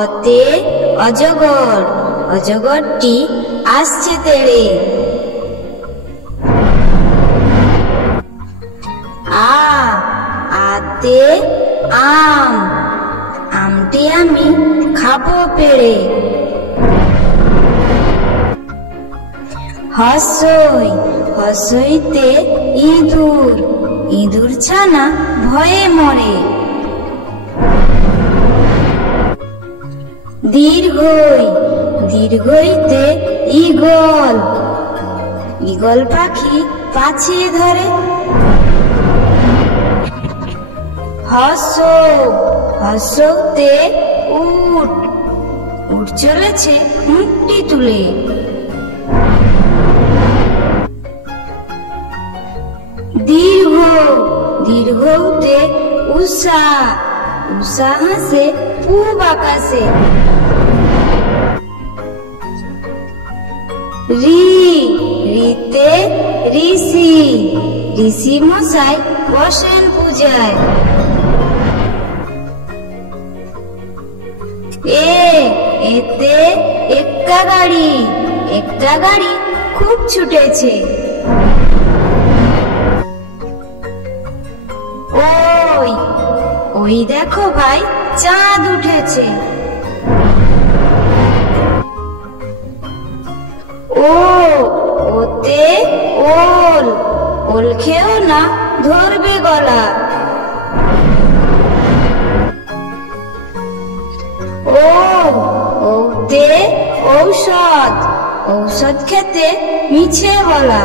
অতে অজগর, অজগরটি আসছে তেড়ে। আতে আম, আমটি আমি খাবো পেড়ে। হর্ষই, হর্ষইতে ইঁদুর, ইঁদুর ছানা ভয়ে মরে। দীর্ঘই, দীর্ঘইতে ঈগল, ঈগল পাখি পাছিয়ে ধরে। হর্ষ, হর্ষতে উট, উট চলেছে মুখটি তুলে। দীর্ঘ, দীর্ঘতে উষা, উষা হাসে পূব আকাশে। রি, রিতে ঋষি, ঋষি মশাই বসেন পূজায়। এতে একটা গাড়ি, একটা গাড়ি খুব ছুটেছে। ওই, ওই দেখো ভাই চাঁদ উঠেছে। ওতে ওল, ওল খেও না ধরবে গলা। ওতে ঔষধ, ঔষধ খেতে মিছে বলা।